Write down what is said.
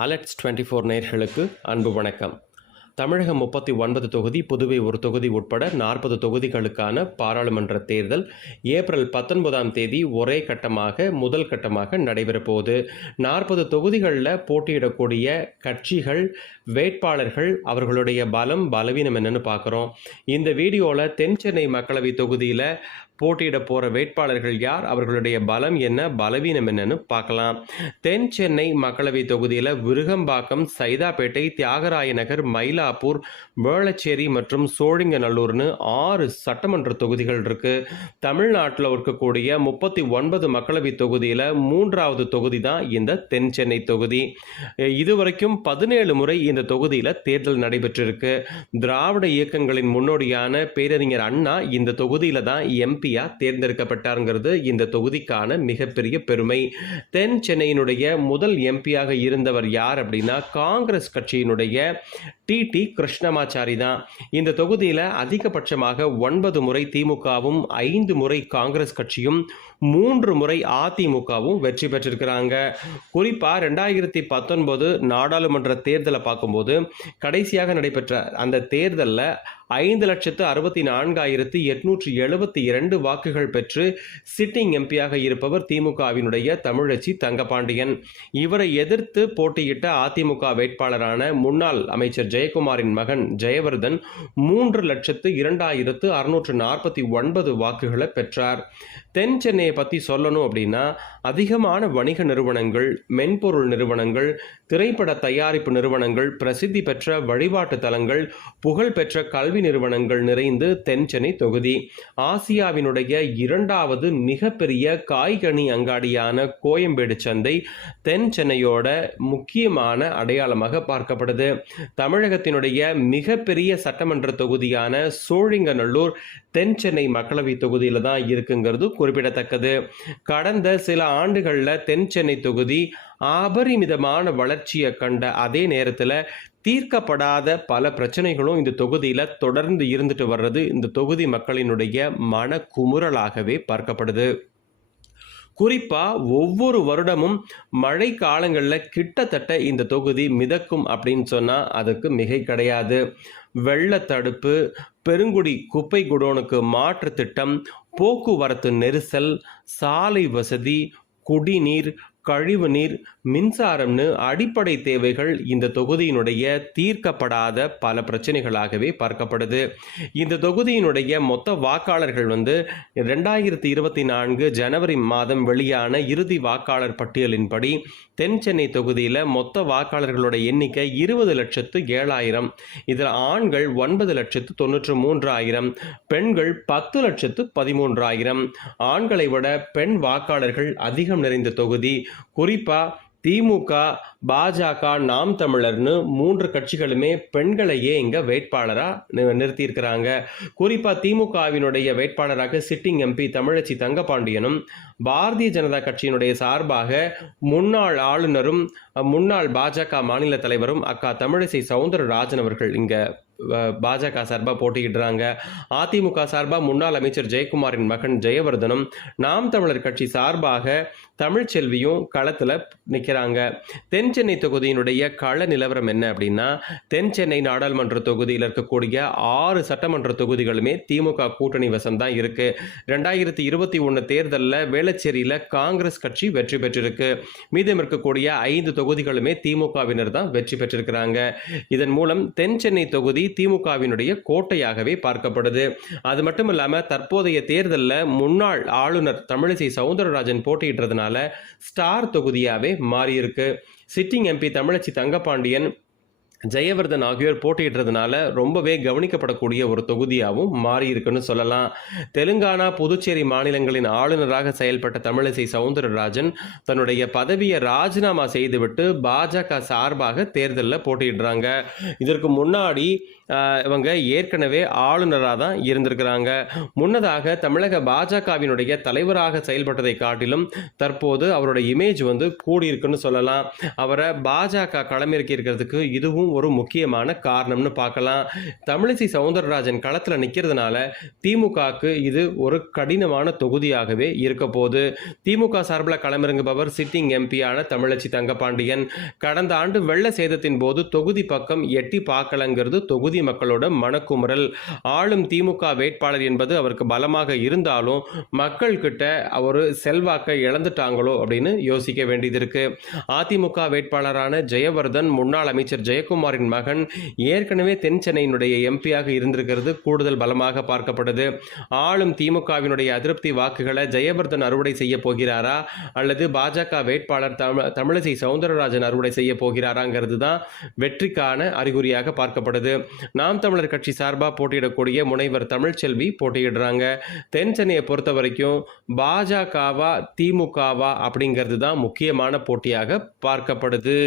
Alex 24 நேயர்களுக்கு அன்பு வணக்கம். தமிழகம் 39 தொகுதி, புதுவை ஒரு தொகுதி உட்பட 40 தொகுதிகளுக்கான பாராளுமன்ற தேர்தல் ஏப்ரல் 19ஆம் தேதி ஒரே கட்டமாக முதல் கட்டமாக நடைபெறப்போகுது. 40 தொகுதிகளில் போட்டியிடக்கூடிய கட்சிகள், வேட்பாளர்கள், அவர்களுடைய பலம் பலவீனம் என்னன்னு பார்க்குறோம். இந்த வீடியோவில் தென் சென்னை மக்களவை தொகுதியில் போட்டியிட போகிற வேட்பாளர்கள் யார், அவர்களுடைய பலம் என்ன, பலவீனம் என்னன்னு பார்க்கலாம். தென் சென்னை மக்களவை தொகுதியில் விருகம்பாக்கம், சைதாப்பேட்டை, தியாகராய நகர், மயிலாப்பூர், வேளச்சேரி மற்றும் சோழிங்கநல்லூர்னு 6 சட்டமன்ற தொகுதிகள் இருக்கு. தமிழ்நாட்டில் இருக்கக்கூடிய 39 மக்களவை தொகுதியில் 3வது தொகுதி தான் இந்த தென் சென்னை தொகுதி. இதுவரைக்கும் 17 முறை இந்த தொகுதியில் தேர்தல் நடைபெற்றிருக்கு. திராவிட இயக்கங்களின் முன்னோடியான பேரறிஞர் அண்ணா இந்த தொகுதியில் தான் எம்பி தேர்ந்தெடுக்கப்பட்டாருங்கிறது இந்த தொகுதிக்கான மிகப்பெரிய பெருமை. தென் சென்னையினுடைய முதல் எம்பியாக இருந்தவர் யார் அப்படின்னா காங்கிரஸ் கட்சியினுடைய டி கிருஷ்ணமாச்சாரி தான். இந்த தொகுதியில் அதிகபட்சமாக 9 முறை திமுகவும், 5 முறை காங்கிரஸ் கட்சியும், 3 முறை அதிமுகவும் வெற்றி பெற்றிருக்கிறாங்க. குறிப்பாக 2019 நாடாளுமன்ற தேர்தலை பார்க்கும்போது கடைசியாக நடைபெற்ற அந்த தேர்தலில் 5,64,872 வாக்குகள் பெற்று சிட்டிங் எம்பியாக இருப்பவர் திமுகவினுடைய தமிழச்சி தங்கபாண்டியன். இவரை எதிர்த்து போட்டியிட்ட அதிமுக வேட்பாளரான முன்னாள் அமைச்சர் ஜெயக்குமாரின் மகன் ஜெயவர்தன் 3,02,649 வாக்குகளை பெற்றார். தென் சென்னையை பற்றி சொல்லணும் அப்படின்னா அதிகமான வணிக நிறுவனங்கள், மென்பொருள் நிறுவனங்கள், திரைப்பட தயாரிப்பு நிறுவனங்கள், பிரசித்தி பெற்ற வழிபாட்டு தலங்கள், புகழ்பெற்ற கல்வி நிறுவனங்கள் நிறைந்து தென் சென்னை தொகுதி. ஆசியாவினுடைய 2வது மிகப்பெரிய காய்கனி அங்காடியான கோயம்பேடு சந்தை தென் சென்னையோட முக்கியமான அடையாளமாக பார்க்கப்படுது. தமிழகத்தினுடைய மிகப்பெரிய சட்டமன்ற தொகுதியான சோழிங்கநல்லூர் தென் சென்னை மக்களவை தொகுதியில் தான் இருக்குங்கிறது குறிப்பிடத்தக்கது. கடந்த சில ஆண்டுகளில் தென் சென்னை தொகுதி அபரிமிதமான வளர்ச்சியை கண்ட அதே நேரத்தில் தீர்க்கப்படாத பல பிரச்சனைகளும் இந்த தொகுதியில் தொடர்ந்து இருந்துட்டு வர்றது இந்த தொகுதி மக்களினுடைய மன குமுறலாகவே பார்க்கப்படுது. குறிப்பாக ஒவ்வொரு வருடமும் மழை காலங்களில் கிட்டத்தட்ட இந்த தொகுதி மிதக்கும் அப்படின்னு சொன்னால் அதுக்கு மிகை கிடையாது. வெள்ள தடுப்பு, பெருங்குடி குப்பை குடோனுக்கு மாற்று திட்டம், போக்குவரத்து நெரிசல், சாலை வசதி, குடிநீர், கழிவுநீர், மின்சாரம்னு அடிப்படை தேவைகள் இந்த தொகுதியினுடைய தீர்க்கப்படாத பல பிரச்சனைகளாகவே பார்க்கப்படுது. இந்த தொகுதியினுடைய மொத்த வாக்காளர்கள் 2024 ஜனவரி மாதம் வெளியான இறுதி வாக்காளர் பட்டியலின்படி தென் சென்னை தொகுதியில் மொத்த வாக்காளர்களுடைய எண்ணிக்கை 20,07,000. இதில் ஆண்கள் 9,93,000, பெண்கள் 10,13,000. ஆண்களை விட பெண் வாக்காளர்கள் அதிகம் நிறைந்த தொகுதி. குறிப்பாக திமுக, பாஜக, நாம் தமிழர்னு 3 கட்சிகளுமே பெண்களையே இங்கே வேட்பாளராக நிறுத்தியிருக்கிறாங்க. குறிப்பாக திமுகவினுடைய வேட்பாளராக சிட்டிங் எம்பி தமிழச்சி தங்கபாண்டியனும், பாரதிய ஜனதா கட்சியினுடைய சார்பாக முன்னாள் ஆளுநரும் முன்னாள் பாஜக மாநில தலைவரும் அக்கா தமிழிசை சவுந்தரராஜன் அவர்கள் இங்கே பாஜக சார்பாக போட்டியிடுறாங்க. அதிமுக சார்பாக முன்னாள் அமைச்சர் ஜெயக்குமாரின் மகன் ஜெயவர்தனும், நாம் தமிழர் கட்சி சார்பாக தமிழ்ச்செல்வியும் களத்தில் நிற்கிறாங்க. தென் சென்னை தொகுதியினுடைய கள நிலவரம் என்ன அப்படின்னா தென் சென்னை நாடாளுமன்ற தொகுதியில் இருக்கக்கூடிய 6 சட்டமன்ற தொகுதிகளுமே திமுக கூட்டணி வசம் தான் இருக்கு. 2021 தேர்தலில் வேளச்சேரியில் காங்கிரஸ் கட்சி வெற்றி பெற்றிருக்கு. மீதம் இருக்கக்கூடிய 5 தொகுதிகளுமே திமுகவினர் தான் வெற்றி பெற்றிருக்கிறாங்க. இதன் மூலம் தென் சென்னை தொகுதி திமுகவினுடைய கோட்டையாகவே பார்க்கப்படுது. அது மட்டும் இல்லாமல் தற்போதைய தேர்தலில் முன்னாள் ஆளுநர் தமிழிசை சவுந்தரராஜன் போட்டியிட்டதுனால ஸ்டார் தொகுதியாகவே மாறியிருக்கு. சிட்டிங் எம்பி தமிழச்சி தங்கபாண்டியன், ஜெயவர்தன் ஆகியோர் போட்டியிடுறதுனால ரொம்பவே கவனிக்கப்படக்கூடிய ஒரு தொகுதியாகவும் மாறி இருக்குன்னு சொல்லலாம். தெலுங்கானா, புதுச்சேரி மாநிலங்களின் ஆளுநராக செயல்பட்ட தமிழிசை சவுந்தரராஜன் தன்னுடைய பதவியை ராஜினாமா செய்துவிட்டு பாஜக சார்பாக தேர்தலில் போட்டியிடுறாங்க. இதற்கு முன்னாடி இவங்க ஏற்கனவே ஆளுநராக தான் இருந்திருக்கிறாங்க. முன்னதாக தமிழக பாஜகவினுடைய தலைவராக செயல்பட்டதை காட்டிலும் தற்போது அவருடைய இமேஜ் கூடியிருக்குன்னு சொல்லலாம். அவரை பாஜக களமிறக்கி இருக்கிறதுக்கு இதுவும் ஒரு முக்கியமான காரணம்னு பார்க்கலாம். தமிழிசை சவுந்தரராஜன் களத்தில் நிற்கிறதுனால திமுகவுக்கு இது ஒரு கடினமான தொகுதியாகவே இருக்க போகுது. திமுக சார்பில் களமிறங்குபவர் சிட்டிங் எம்பியான தமிழச்சி தங்கபாண்டியன். கடந்த ஆண்டு வெள்ள சேதத்தின் போது தொகுதி பக்கம் எட்டி பார்க்கலங்கிறது தொகுதி மக்களோட மனக்குமுறல். ஆளும் திமுக வேட்பாளர் என்பது அவருக்கு பலமாக இருந்தாலும் மக்கள் கிட்ட ஒரு செல்வாக்கை இழந்துட்டாங்களோ அப்படின்னு யோசிக்க வேண்டியது இருக்கு. அதிமுக வேட்பாளரான ஜெயவர்தன் முன்னாள் அமைச்சர் ஜெயக்குமாரின் மகன் ஏற்கனவே தென் சென்னையினுடைய எம்பியாக இருந்திருக்கிறது கூடுதல் பலமாக பார்க்கப்படுது. ஆளும் திமுகவினுடைய அதிருப்தி வாக்குகளை ஜெயவர்தன் அறுவடை செய்ய போகிறாரா அல்லது பாஜக வேட்பாளர் தமிழிசை சவுந்தரராஜன் அறுவடை செய்ய போகிறாராங்கிறது தான் வெற்றிக்கான அறிகுறியாக பார்க்கப்படுது. நாம் தமிழர் கட்சி சார்பாக போட்டியிடக்கூடிய முனைவர் தமிழ்ச்செல்வி போட்டியிடுறாங்க. தென் சென்னையை பொறுத்த வரைக்கும் பாஜகவா திமுகவா அப்படிங்கிறது தான் முக்கியமான போட்டியாக பார்க்கப்படுது.